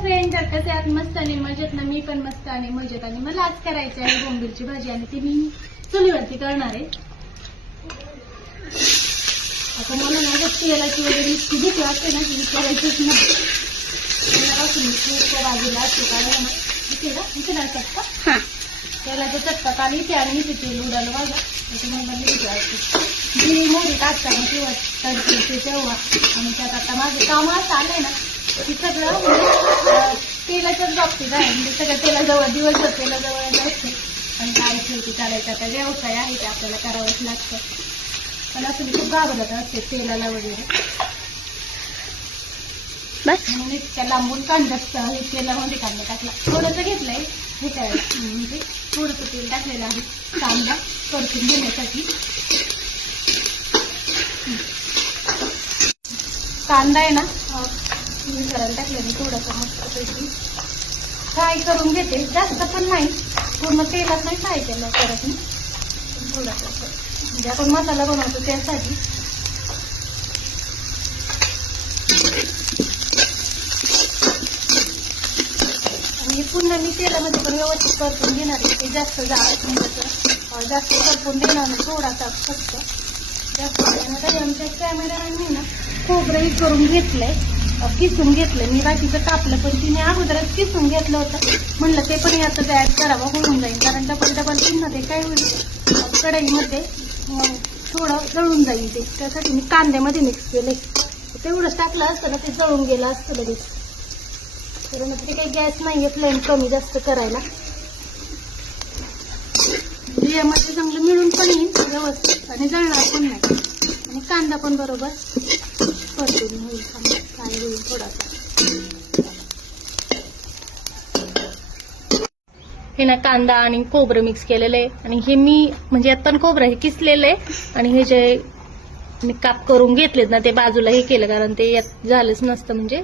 Friend, तर कसे आहात? मस्त आणि मजेत ना? मी पण मस्त आणि मजेत. आणि मला आज करायची आहे बोंबीलची भाजी आणि ती मी चुलीवरती करणार आहे. आता मला ना तेलाची वगैरे इतकी भीती वाटते ना की करायचीच नाही. बाजूला असतो काढायला ना इथे नाही चटका, तेलाचा चटका काल इथे आणि इथे तेल उडालं माझं, त्याच्यामुळे मला भीती वाटते. जी मोठी टाकताना किंवा तडकी तेव्हा. आणि त्यात आता माझं काम असं आलंय ना की सगळं तेलाच्याच बाबतीत आहे. म्हणजे सगळं तेलाजवळ दिवसभर तेलाजवळ असते. पण काय शेवटी चालायचा आता व्यवसाय आहे ते आपल्याला करावंच लागतं. पण असं मी खूप घाबरत असते तेलाला वगैरे. बस म्हणून इतक्या लांबून कांदा हे तेलामध्ये कांदा टाकला. थोडंसं घेतलंय हे करायला, म्हणजे थोडंसं तेल टाकलेलं आहे कांदा परतून घेण्यासाठी. कांदा आहे ना मी करायला टाकलं मी थोडंसं मस्तपैकी फ्राय करून घेते. जास्त पण नाही, पूर्ण तेलात नाही फ्राय केलं करत मी. थोडंसं म्हणजे आपण मसाला बनवतो त्यासाठी. आणि पुन्हा मी तेलामध्ये पण व्यवस्थित परतून घेणार आहे. ते जास्त जास्त परतून देणार नाही, थोडासा फक्त जास्त देणार. आमच्या कॅमेरामॅनने ना खोबरंही करून घेतलंय, किसून घेतलंय. मी बाकीचं कापलं पण तिने अगोदरच किसून घेतलं होतं. म्हणलं ते पण यातच ऍड करावं, होऊन जाईल. कारण डबल तीन मध्ये काय होईल कढईमध्ये थोडं जळून जाईल ते. त्यासाठी मी कांद्यामध्ये मिक्स केलंय. तेवढंच टाकलं असतं ना ते जळून गेलं असतं लगेच. कारण ते काही गॅस नाहीये फ्लेम कमी जास्त करायला. यामध्ये चांगलं मिळून पण येईल व्यवस्थित आणि जळणार पण नाही. आणि कांदा पण बरोबर परतून होईल, काय होईल थोडासा. हे ना कांदा आणि खोबरं मिक्स केलेलं आहे. आणि हे मी म्हणजे यात पण खोबरं हे किसलेलं आहे. आणि हे जे मी काप करून घेतलेत ना ते बाजूला हे केलं, कारण ते यात झालंच नसतं, म्हणजे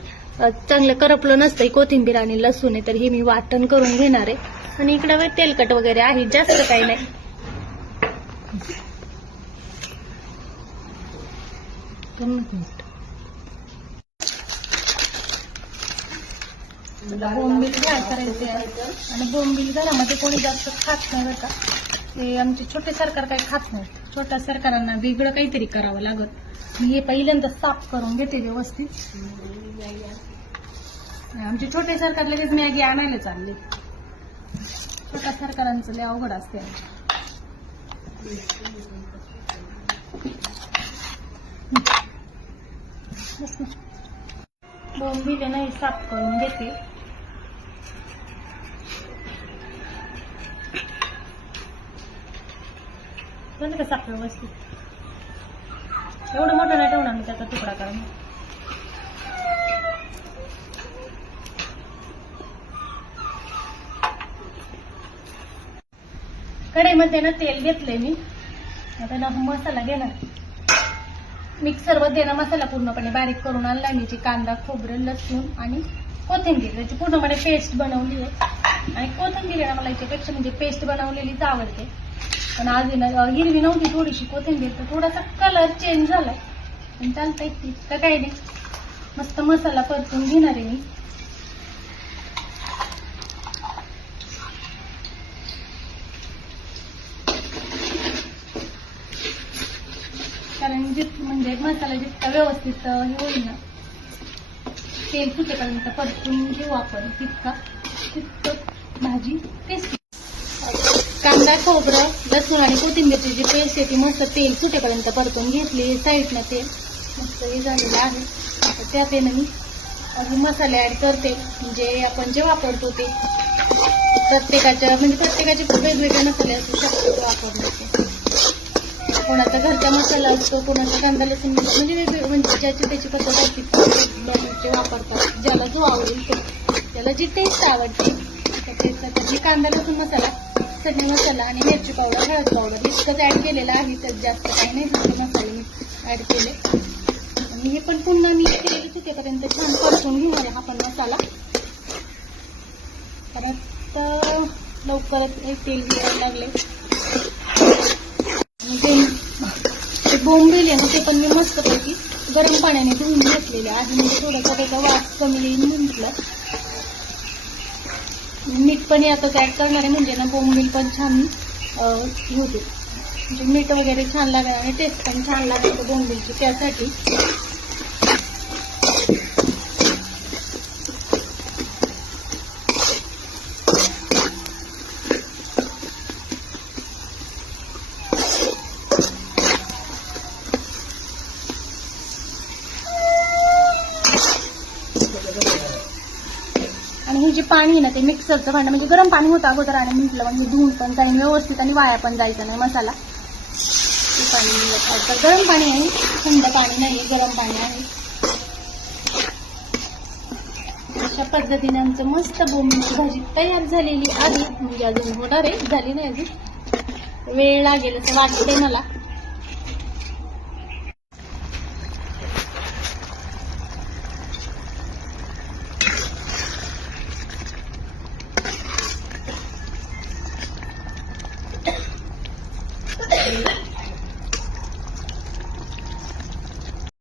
चांगलं करपलं नसतं. कोथिंबीर आणि लसूण आहे, तर हे मी वाटण करून घेणार आहे. आणि इकडे तेलकट वगैरे आहे, जास्त काही नाही. बोंबील फ्राय करायचे आहे. आणि बोंबील घरामध्ये कोणी जास्त खात नाही बरं का. ते आमचे छोटे सरकार काही खात नाही. छोट्या सरकारांना वेगळं काहीतरी करावं लागत. मी हे पहिल्यांदा साफ करून घेते व्यवस्थित. आमचे छोटे सरकार लगेच मॅगी आणायला चालले. छोट्या सरकारांचं लय अवघड असते. बोंबील नाही साफ करून घेते. झालं का साफ व्यवस्थित? एवढं मोठं नाही ठेवणार मी त्याचा तुकडा करून. कढईमध्ये ना तेल घेतलंय मी. आता ना मसाला घेणार. मिक्सरमध्ये ना मसाला पूर्णपणे बारीक करून आणलाय मी. जे कांदा खोबरं लसूण आणि कोथिंबीर त्याची पूर्णपणे पेस्ट बनवली आहे. आणि कोथिंबीर आहे ना मला याच्यापेक्षा म्हणजे पेस्ट बनवलेलीच आवडते. पण आज हिरवी नव्हती थोडीशी कोथिंबीर, तर थोडासा कलर चेंज झालाय. पण चालतंय इतकं काही नाही. मस्त मसाला परतून घेणार आहे मी. कारण म्हणजे मसाला जितका व्यवस्थित हे होईल ना, तेल सुटेपर्यंत परतून घेऊ आपण, तितकं भाजी टेस्टी. कांदा खोबरं लसूण आणि कोथिंबीरची जी पेस्ट आहे ती मस्त तेल सुटेपर्यंत परतून घेतली. साईडनं तेल मस्त हे झालेलं आहे. आता त्यात आहे ना मी मसाले ऍड करते, म्हणजे आपण जे वापरतो ते. प्रत्येकाचे खूप वेगवेगळे मसाले असू शकतात वापरण्याचे. कोणाचा घरचा मसाला असतो, कोणाचा कांदा लसूण म्हणजे वेगवेगळे, म्हणजे ज्याची त्याची पद्धत असते बनवण्याचे वापरतात. ज्याला जो आवडेल तो, त्याला जी टेस्ट आवडते त्या टेस्टसाठी कांदा लसूण मसाला, चटणी मसाला आणि मिरची पावडर हळद पावडर इतकंच ऍड केलेलं आहे. त्यात जास्त काही नाही, फक्त मसाले मी ऍड केले. आणि हे पण पुन्हा मी केलेलं तिथेपर्यंत छान परतून घेऊया हा पण मसाला. परत लवकरच एक तेल घ्यायला लागले. ते बोंबील आहे ना ते पण मी मस्तपैकी गरम पाण्याने धुवून घेतलेले आहे. म्हणजे थोडासा त्याचा वास कमी येईल म्हटलं. मीठ पण यातच ऍड करणार आहे, म्हणजे ना बोंबील पण छान होते, म्हणजे मीठ वगैरे छान लागेल आणि टेस्ट पण छान लागेल बोंबीलची, त्यासाठी. आणि हे जे पाणी आहे ना ते मिक्सरचं भांडं, म्हणजे गरम पाणी होतं अगोदर, आणि म्हटलं म्हणजे धुवून पण जाईल व्यवस्थित आणि वाया पण जायचं नाही मसाला. ते पाणी तर गरम पाणी आहे, थंड पाणी नाही, गरम पाणी आहे. अशा पद्धतीने आमचं मस्त बोंबीलची भाजी तयार झालेली आहे, म्हणजे अजून होणार आहे, झाली नाही अजून, वेळ लागेल असं वाटतंय मला.